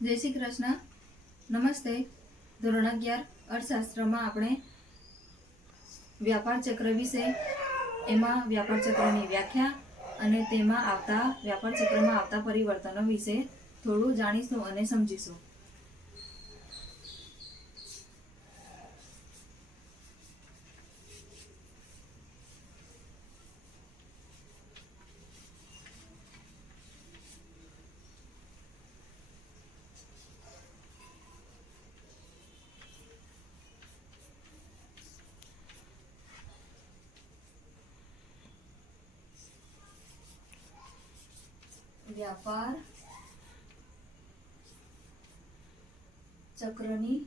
જય શ્રી કૃષ્ણ. નમસ્તે. ધોરણ અગિયાર, અર્થશાસ્ત્રમાં આપણે વ્યાપાર ચક્ર વિશે, એમાં વ્યાપાર ચક્રની વ્યાખ્યા અને તેમાં આવતા વ્યાપાર ચક્રમાં આવતા પરિવર્તનો વિશે થોડું જાણીશું અને સમજીશું. વ્યાપાર ચક્રની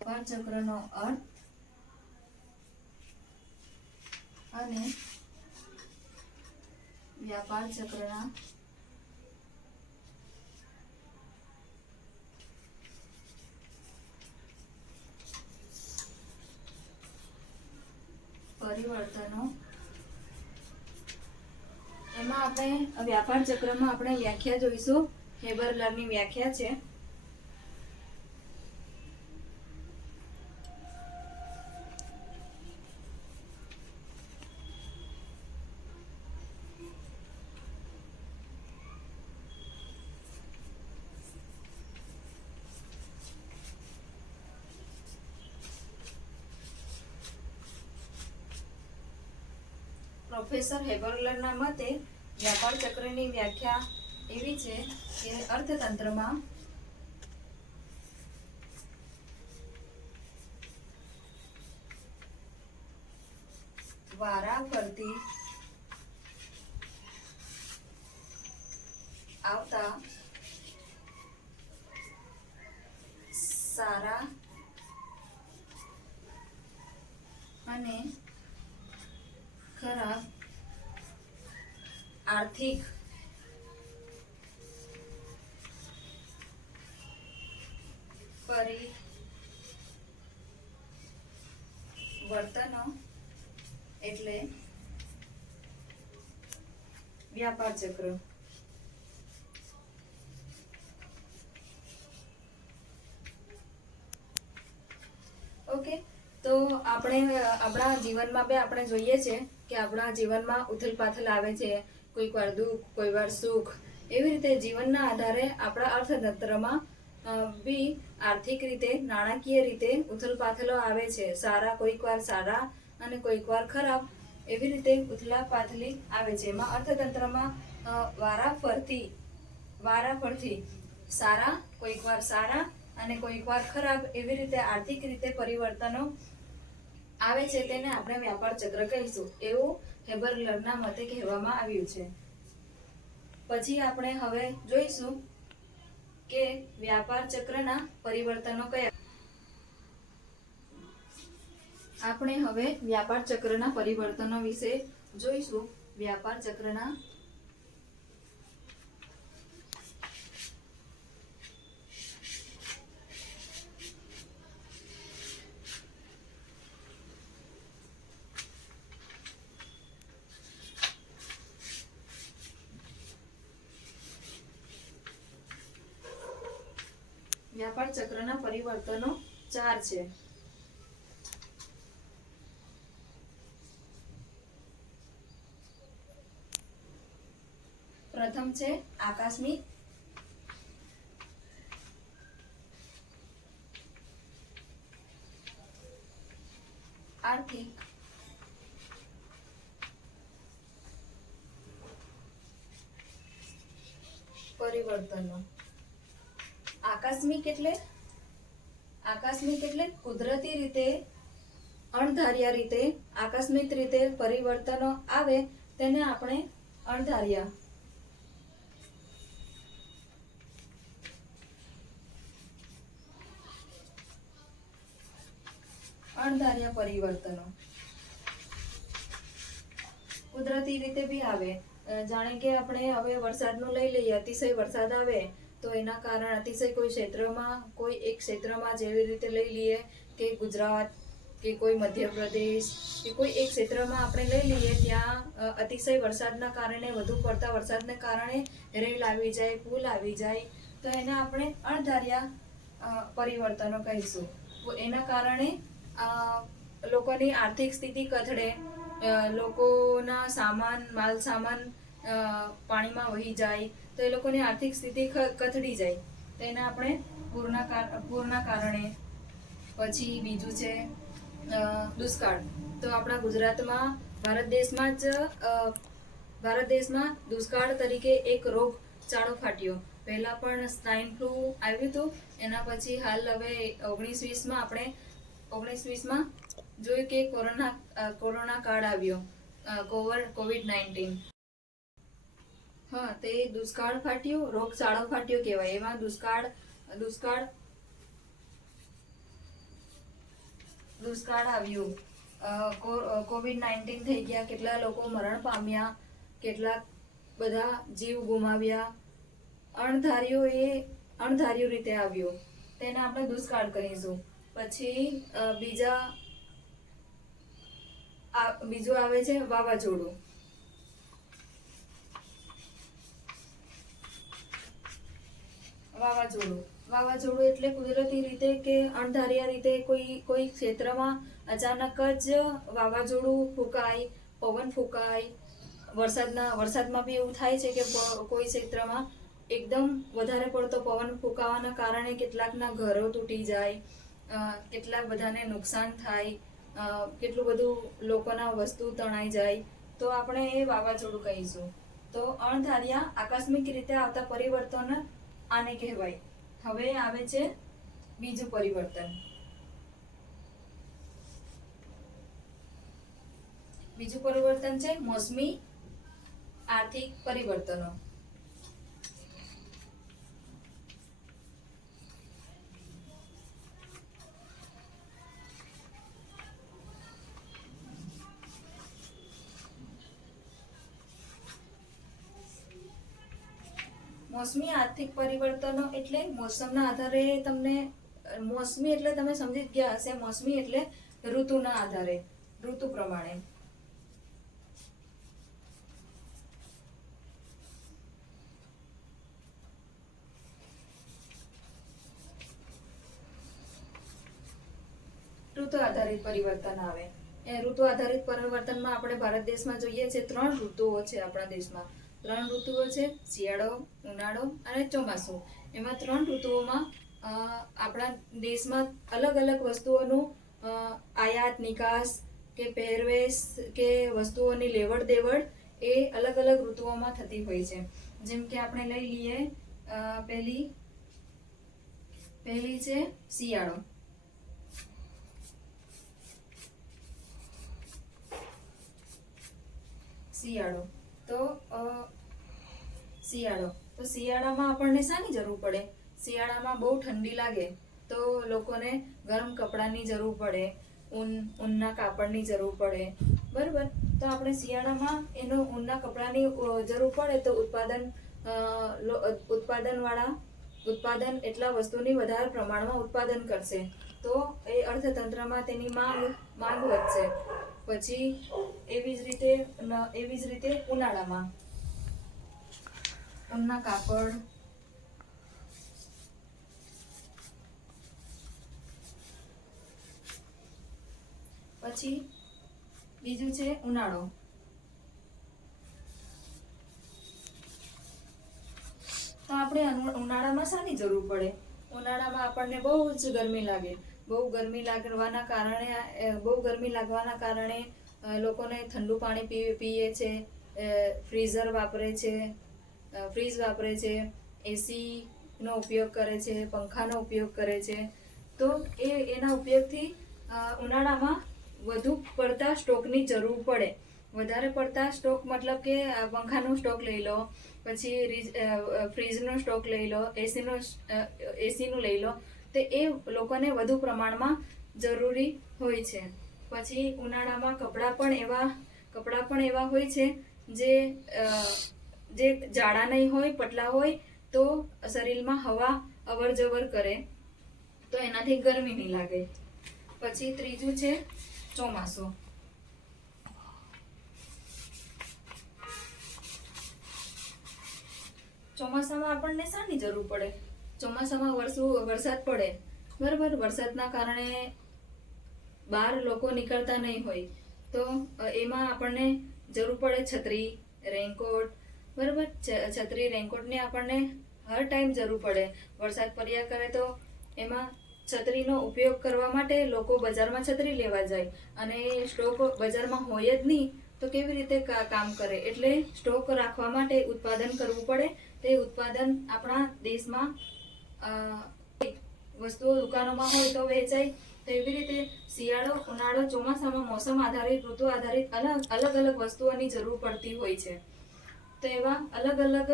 વ્યાપાર ચક્રનો અર્થ અને વ્યાપાર ચક્રના પરિવર્તનો એમાં આપણે વ્યાપાર ચક્રમાં આપણે વ્યાખ્યા જોઈશું. હેબરલરની વ્યાખ્યા છે. પ્રોફેસર હેબરલરના મતે વ્યાપાર ચક્રની વ્યાખ્યા એવી છે કે અર્થતંત્રમાં વારા ફરતી આવતા સારા અને ખરાબ આર્થિક પરિવર્તનો એટલે વ્યાપાર ચક્ર. ઓકે, તો આપણે આપણા જીવનમાં બી આપણે જોઈએ છે કે આપણા જીવનમાં ઉથલ પાથલ આવે છે. કોઈક વાર દુઃખ કોઈ વાર સુખ એવી રીતે જીવનના આધારે આપણા અર્થતંત્રમાં બી આર્થિક રીતે નાણાકીય રીતે ઉથલ પાથલો આવે છે. સારા કોઈક વાર સારા અને કોઈક વાર ખરાબ એવી રીતે ઉથલા પાથલી આવે છે. એમાં અર્થતંત્રમાં અ, વારા ફરતી વારા ફરતી સારા કોઈક વાર સારા અને કોઈક વાર ખરાબ એવી રીતે આર્થિક રીતે પરિવર્તનો આવે છે તેને આપણે વ્યાપાર ચક્ર કહીશું. એવું હેબરલરના મતે કહેવામાં આવ્યું છે. પછી આપણે હવે જોઈશું કે વ્યાપાર ચક્રના પરિવર્તનો કયા આપણે હવે વ્યાપાર ચક્રના પરિવર્તનો વિશે જોઈશું. વ્યાપાર ચક્રના વ્યાપાર ચક્રના પરિવર્તનો ચાર છે. પ્રથમ છે આકાશમી આર્થિક. પરિવર્તનો. આકસ્મિક એટલે આકસ્મિક એટલે કુદરતી રીતે, અણધાર્યા રીતે, આકસ્મિક રીતે પરિવર્તનો આવે તેને આપણે અણધાર્યા. અણધાર્યા પરિવર્તનો. કુદરતી રીતે બી આવે. જાણે કે આપણે હવે વરસાદનું લઈ લઈએ, અતિશય વરસાદ આવે તો એના કારણે અતિશય કોઈ ક્ષેત્રમાં, કોઈ એક ક્ષેત્રમાં જેવી રીતે લઈ લઈએ કે ગુજરાત, કે કોઈ મધ્યપ્રદેશ, કે કોઈ એક ક્ષેત્રમાં આપણે લઈ લઈએ, ત્યાં અતિશય વરસાદના કારણે, વધુ પડતા વરસાદને કારણે રેલ આવી જાય, પુલ આવી જાય, તો એને આપણે અણધાર્યા પરિવર્તનો કહીશું. એના કારણે લોકોની આર્થિક સ્થિતિ કથળે લોકોના સામાન, માલ સામાન પાણીમાં વહી જાય તો એ લોકોની આર્થિક સ્થિતિ કથળી જાય. તો એને આપણે પૂરના પૂરના કારણે પછી બીજું છે દુષ્કાળ. તો આપણા ગુજરાતમાં ભારત દેશમાં જ ભારત દેશમાં દુષ્કાળ તરીકે એક રોગ ચાળો ફાટ્યો. પહેલાં પણ સ્વાઇન ફ્લૂ આવ્યું હતું. એના પછી હાલ હવે ઓગણીસ વીસમાં આપણે ઓગણીસ વીસમાં જોયું કે કોરોના કોરોના કાળ આવ્યો કોવર, કોવિડ નાઇન્ટીન. હા, તે દુષ્કાળ ફાટ્યો, રોગચાળો ફાટ્યો કહેવાય. એમાં દુષ્કાળ દુષ્કાળ દુષ્કાળ આવ્યું. કોવિડ નાઇન્ટીન થઈ ગયા, કેટલા લોકો મરણ પામ્યા કેટલાક બધા જીવ ગુમાવ્યા. અણધાર્યો એ અણધાર્યું રીતે આવ્યો. તેને આપણે દુષ્કાળ કહીશું. પછી બીજા બીજું આવે છે વાવાઝોડું. વાવાઝોડું. વાવાઝોડું એટલે કુદરતી રીતે કે અણધાર્યા રીતે કોઈ કોઈ ક્ષેત્રમાં અચાનક જ વાવાઝોડું ફૂંકાય, પવન ફૂંકાય. વરસાદના, વરસાદમાં બી એવું થાય છે કે કોઈ ક્ષેત્રમાં એકદમ વધારે પડતો પવન ફૂંકાવાના કારણે કેટલાકના ઘરો તૂટી જાય કેટલાક બધાને નુકસાન થાય કેટલું બધું લોકોના વસ્તુ તણાઈ જાય. તો આપણે એ વાવાઝોડું કહીશું. તો અણધાર્યા આકસ્મિક રીતે આવતા પરિવર્તન આને કહેવાય. હવે આવે છે બીજું પરિવર્તન. બીજું પરિવર્તન છે મોસમી આર્થિક પરિવર્તનો. મોસમી આર્થિક પરિવર્તનો એટલે મોસમના આધારે તમને, મોસમી એટલે તમે સમજી ગયા હશે, મોસમી એટલે ઋતુના આધારે, ઋતુ પ્રમાણે. ઋતુ આધારિત પરિવર્તન આવે. એ ઋતુ આધારિત પરિવર્તનમાં આપણે ભારત દેશમાં જોઈએ છે, ત્રણ ઋતુઓ છે આપણા દેશમાં. ત્રણ ઋતુઓ છે, શિયાળો, ઉનાળો અને ચોમાસું. એમાં ત્રણ ઋતુઓમાં આપણા દેશમાં અલગ અલગ વસ્તુઓનું આયાત, નિકાસ કે પહેરવેશ કે વસ્તુઓની લેવડ દેવડ એ અલગ અલગ ઋતુઓમાં થતી હોય છે. જેમ કે આપણે લઈ લઈએ પહેલી પહેલી છે શિયાળો. શિયાળો. તો શિયાળો. તો શિયાળામાં આપણને શાની જરૂર પડે? શિયાળામાં બહુ ઠંડી લાગે, તો લોકોને ગરમ કપડાની જરૂર પડે, ઊન, ઊનના કાપડની જરૂર પડે. બરાબર? તો આપણે શિયાળામાં એનો ઊનના કપડાની જરૂર પડે તો ઉત્પાદન ઉત્પાદનવાળા, ઉત્પાદન એટલા વસ્તુની વધારે પ્રમાણમાં ઉત્પાદન કરશે. તો એ અર્થતંત્રમાં તેની માંગ માંગ વધશે. પછી એવી જ રીતે એવી જ રીતે ઉનાળામાં. ઉનના કાપડ. પછી બીજું છે ઉનાળો. તો આપણે ઉનાળામાં શાની જરૂર પડે? ઉનાળામાં આપણને બહુ જ ગરમી લાગે. બહુ ગરમી લાગવાના કારણે બહુ ગરમી લાગવાના કારણે લોકોને ઠંડુ પાણી પી, પીએ છે ફ્રીઝર વાપરે છે ફ્રીજ વાપરે છે, એસીનો ઉપયોગ કરે છે, પંખાનો ઉપયોગ કરે છે. તો એ, એના ઉપયોગથી ઉનાળામાં વધુ પડતા સ્ટોકની જરૂર પડે. વધારે પડતા સ્ટોક મતલબ કે પંખાનો સ્ટોક લઈ લો, પછી ફ્રીજનો સ્ટોક લઈ લો, એસીનો એસીનું લઈ લો તો એ લોકોને વધુ પ્રમાણમાં જરૂરી હોય છે. પછી ઉનાળામાં કપડાં પણ એવા, કપડાં પણ એવા હોય છે જે જે જાડા નહીં હોય, પતલા હોય, તો શરીરમાં હવા અવર જવર કરે. તો એનાથી ગરમી નહીં લાગે. પછી ત્રીજું છે ચોમાસું. ચોમાસામાં આપણને શાની જરૂર પડે? ચોમાસામાં વરસવું, વરસાદ પડે. બરાબર, વરસાદના કારણે બહાર લોકો નીકળતા નહીં હોય. તો એમાં આપણને જરૂર પડે છત્રી, રેનકોટ. બરાબર છત્રી, રેનકોટની આપણને હર ટાઈમ જરૂર પડે. વરસાદ પડ્યા કરે તો એમાં છત્રીનો ઉપયોગ કરવા માટે લોકો બજારમાં છત્રી લેવા જાય. અને એ સ્ટોક બજારમાં હોય જ નહીં, તો કેવી રીતે કામ કરે? એટલે સ્ટોક રાખવા માટે ઉત્પાદન કરવું પડે. તે ઉત્પાદન આપણા દેશમાં વસ્તુઓ દુકાનોમાં હોય તો વેચાય. તો એવી રીતે શિયાળો, ઉનાળો ચોમાસામાં મોસમ આધારિત, ઋતુ આધારિત અલગ અલગ અલગ વસ્તુઓની જરૂર પડતી હોય છે. તો એવા અલગ અલગ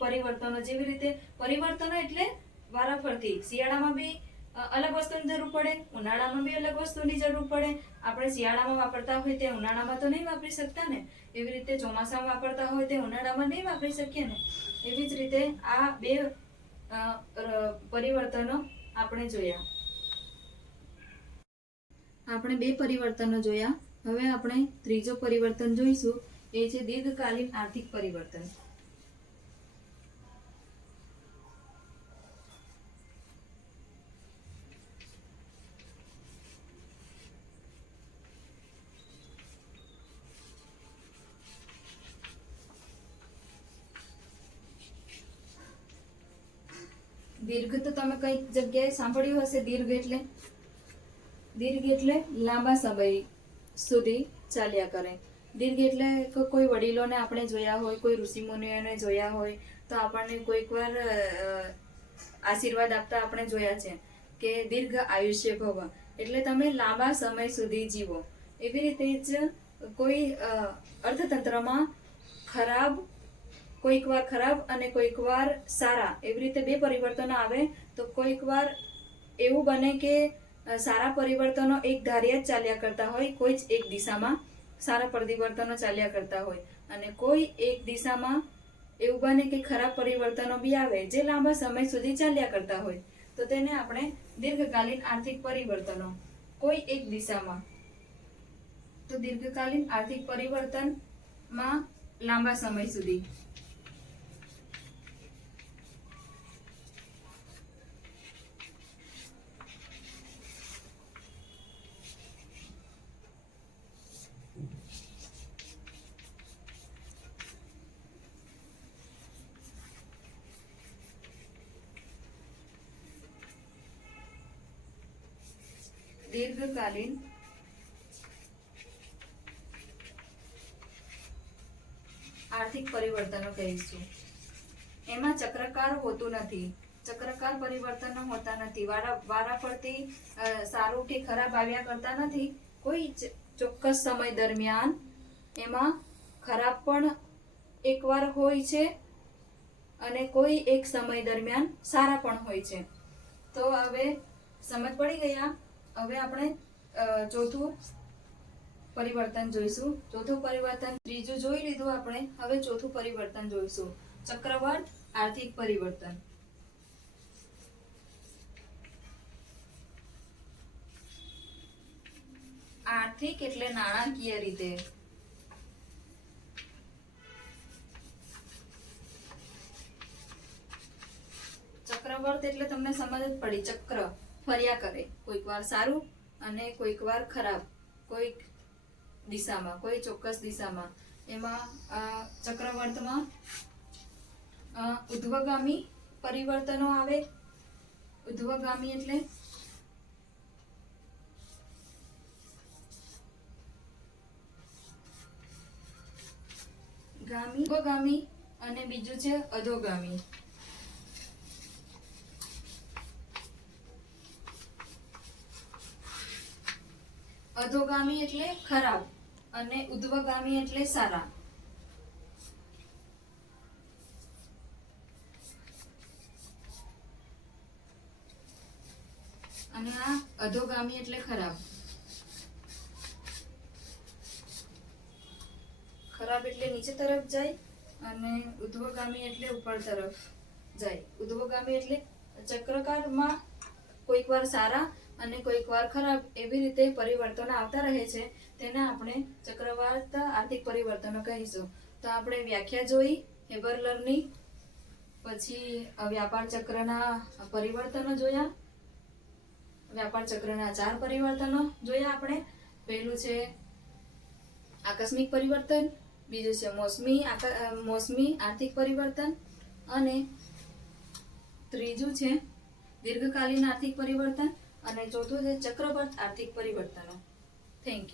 પરિવર્તનો જેવી રીતે પરિવર્તનો એટલે વારાફરતી. શિયાળામાં બી અલગ વસ્તુની જરૂર પડે, ઉનાળામાં બી અલગ વસ્તુની જરૂર પડે. આપણે શિયાળામાં વાપરતા હોય તે ઉનાળામાં તો નહીં વાપરી શકતા ને. એવી રીતે ચોમાસામાં વાપરતા હોય તે ઉનાળામાં નહીં વાપરી શકીએ ને. એવી જ રીતે આ બે પરિવર્તનો આપણે જોયા. આપણે બે પરિવર્તનો જોયા. હવે આપણે ત્રીજો પરિવર્તન જોઈશું. એ છે દીર્ઘકાલીન આર્થિક પરિવર્તન. દીર્ઘ તો તમે કઈ જગ્યાએ સાંભળ્યું હશે દીર્ઘ એટલે? દીર્ઘ એટલે લાંબા સમય સુધી ચાલ્યા કરે. દીર્ઘ એટલે કોઈ વડીલોને આપણે જોયા હોય, કોઈ ઋષિમુનિઓને જોયા હોય, તો આપણને કોઈક વાર આશીર્વાદ આપતા આપણે જોયા છે કે દીર્ઘ આયુષ્ય ભવ. એટલે તમે લાંબા સમય સુધી જીવો. એવી રીતે જ કોઈ અર્થતંત્રમાં ખરાબ કોઈક વાર ખરાબ અને કોઈક વાર સારા, એવી રીતે બે પરિવર્તનો આવે, તો કોઈક વાર એવું બને કે સારા પરિવર્તનો એક ધાર્યા જ ચાલ્યા કરતા હોય, કોઈ જ એક દિશામાં સારા પરિવર્તનો ચાલ્યા કરતા હોય. અને કોઈ એક દિશામાં એવું બને કે ખરાબ પરિવર્તનો બી આવે, જે લાંબા સમય સુધી ચાલ્યા કરતા હોય, તો તેને આપણે દીર્ઘકાલીન આર્થિક પરિવર્તનો, કોઈ એક દિશામાં. તો દીર્ઘકાલીન આર્થિક પરિવર્તનમાં લાંબા સમય સુધી. દીર્ઘકાલીન આર્થિક પરિવર્તનો કહીશું એમાં ચક્રકાર હોતું નથી. ચક્રકાર પરિવર્તનો હોતા નથી. વારા વારા ફરતી સારું કે ખરાબ આવ્યા કરતા નથી. કોઈ ચોક્કસ સમય દરમિયાન એમાં ખરાબ પણ એકવાર હોય છે અને કોઈ એક સમય દરમિયાન સારા પણ હોય છે. તો હવે સમજ પડી ગયા? હવે આપણે ચોથું પરિવર્તન જોઈશું. ચોથું પરિવર્તન ત્રીજું જોઈ લીધું આપણે. હવે ચોથું પરિવર્તન જોઈશું. ચક્રવર્ત આર્થિક પરિવર્તન. આર્થિક એટલે નાણાકીય રીતે. ચક્રવર્ત એટલે તમને સમજ જ પડી. ચક્ર. ફર્યા કરે. કોઈક વાર સારું અને કોઈક વાર ખરાબ. કોઈક દિશામાં, કોઈ ચોક્કસ દિશામાં. એમાં ચક્રવર્તમાં ઉદ્વગામી પરિવર્તનો આવે. ઉદ્વગામી એટલે? ગામી અને બીજું છે અધોગામી. અધોગામી એટલે ખરાબ અને ઉદ્વગામી એટલે સારા. અને આ અધોગામી એટલે ખરાબ. ખરાબ એટલે નીચે તરફ જાય અને ઉદ્વગામી એટલે ઉપર તરફ જાય. ઉદ્વગામી એટલે ચક્રકારમાં કોઈક વાર સારા અને કોઈક વાર ખરાબ એવી રીતે પરિવર્તનો આવતા રહે છે, તેને આપણે ચક્રવાત આર્થિક પરિવર્તનો કહીશું. તો આપણે વ્યાખ્યા જોઈ, હેબરલરની, પછી વ્યાપાર ચક્રના પરિવર્તનો જોયા. વ્યાપાર ચક્રના ચાર પરિવર્તનો જોયા આપણે. પહેલું છે આકસ્મિક પરિવર્તન, બીજું છે મોસમી મોસમી આર્થિક પરિવર્તન, અને ત્રીજું છે દીર્ઘકાલીન આર્થિક પરિવર્તન. અને ચોથું છે ચક્રવર્ત આર્થિક પરિવર્તનો. Thank you